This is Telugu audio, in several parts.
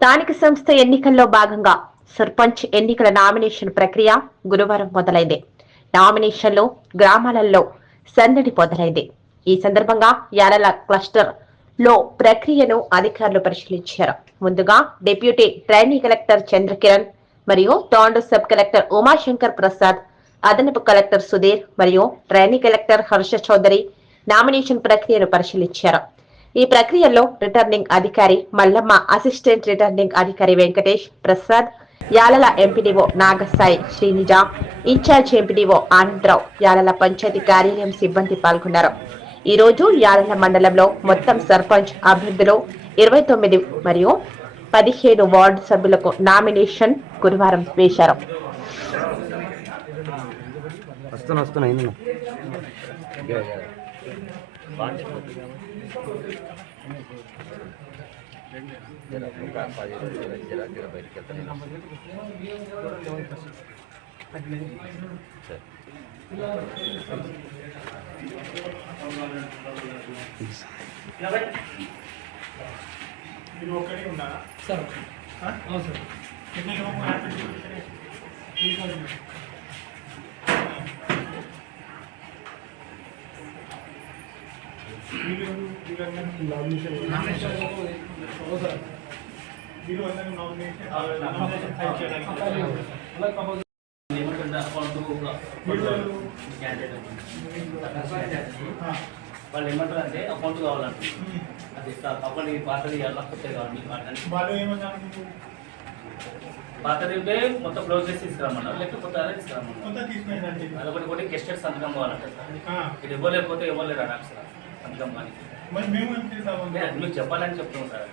స్థానిక సంస్థ ఎన్నికల్లో భాగంగా సర్పంచ్ ఎన్నికల నామినేషన్ ప్రక్రియ గురువారం మొదలైంది. నామినేషన్లో గ్రామాలలో సందడి మొదలైంది. ఈ సందర్భంగా యాలల క్లస్టర్లో ప్రక్రియను అధికారులు పరిశీలించారు. ముందుగా డిప్యూటీ ట్రైనీ కలెక్టర్ చంద్రకిరణ్ మరియు తాండు సబ్ కలెక్టర్ ఉమాశంకర్ ప్రసాద్ అదనపు కలెక్టర్ సుధీర్ మరియు trainee collector Harsha Chowdary nomination ప్రక్రియను పరిశీలించారు. ఈ ప్రక్రియలో రిటర్నింగ్ అధికారి మల్లమ్మ అసిస్టెంట్ రిటర్నింగ్ అధికారి Venkatesh Prasad Yalala MPDO Nagasai Srinija in charge MPDO Anandarao Yalala panchayat కార్యాలయం సిబ్బంది పాల్గొన్నారు. ఈ రోజు యాలల మండలంలో మొత్తం సర్పంచ్ అభ్యర్థులు ఇరవై తొమ్మిది మరియు పదిహేను వార్డు సభ్యులకు నామినేషన్ గురువారం వేశారు. వస్తున్నా వస్తున్నా మీరు ఒక్కడే ఉన్నారా సార్ ఆ? అవును సార్ ఎన్ని లోపు హ్యాపీ ఇక్కడే? ఈ రోజు. వీళ్ళు వీళ్ళందరూ నామినేషన్ ఓ సార్ వీళ్ళు అందరూ నామినేషన్ నామినేషన్ ఫైల్ చేయడానికి అలా ప్రపోజ్ వీళ్ళు ఆ, వాళ్ళు ఏమంటారు అంటే అకౌంట్ కావాలంటే అది అకౌంట్ పాతది ఎలా కొత్తది కావాలి వాళ్ళు ఏమన్నారు మీకు పాతది ఉంటే మొత్తం క్లోజ్ చేసి తీసుకురమ్మన్నారు లేకపోతే అదే తీసుకురమ్మన్నారు అదొకటి కూడా గెస్టెడ్ సంతకం కావాలంటే సార్ ఇది ఇవ్వలేకపోతే ఇవ్వలేరు అన్నారు సార్ సంతకం కానీ మేము ఏం చేసాము అంటే? అది మీకు చెప్పాలని చెప్తున్నాం సార్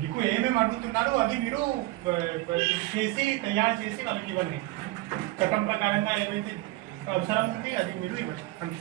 మీకు ఏమేమి అడుగుతున్నారు? అది మీరు ఆ, చేసి తయారు చేసి వాళ్ళకి ఇవ్వండి. చట్టం ప్రకారంగా ఏవైతే అవసరం ఉంది అది మీరు ఇవ్వండి. అంతే.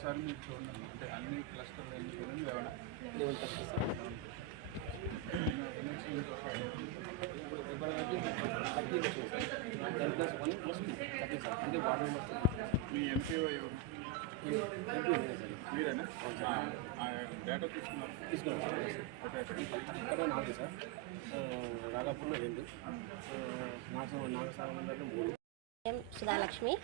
సార్ మీరు చూడండి. అంటే అన్ని క్లస్టర్లు ఎన్నుకోవడం లేవనా? మీ ఎంపీఓ ఎవరు? మీరేనా? ఆ, ఆ డేటా తీసుకున్నారు. తీసుకున్నారు ఇక్కడ నాలుగు సార్. రాఘపూర్లో రెండు. నాగ నాగసాగర్ మూడు. ఎం సుధాలక్ష్మి.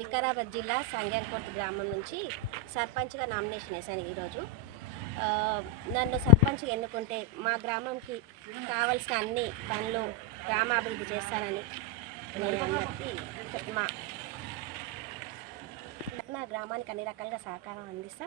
వికారాబాద్ జిల్లా సంగ్యాన్కోట్ గ్రామం నుంచి సర్పంచ్గా నామినేషన్ వేశాను ఈరోజు. నన్ను సర్పంచ్గా ఎన్నుకుంటే మా గ్రామంకి కావలసిన అన్ని పనులు గ్రామాభివృద్ధి చేస్తానని నేను మా నా గ్రామానికి అన్ని రకాలుగా సహకారం అందిస్తా.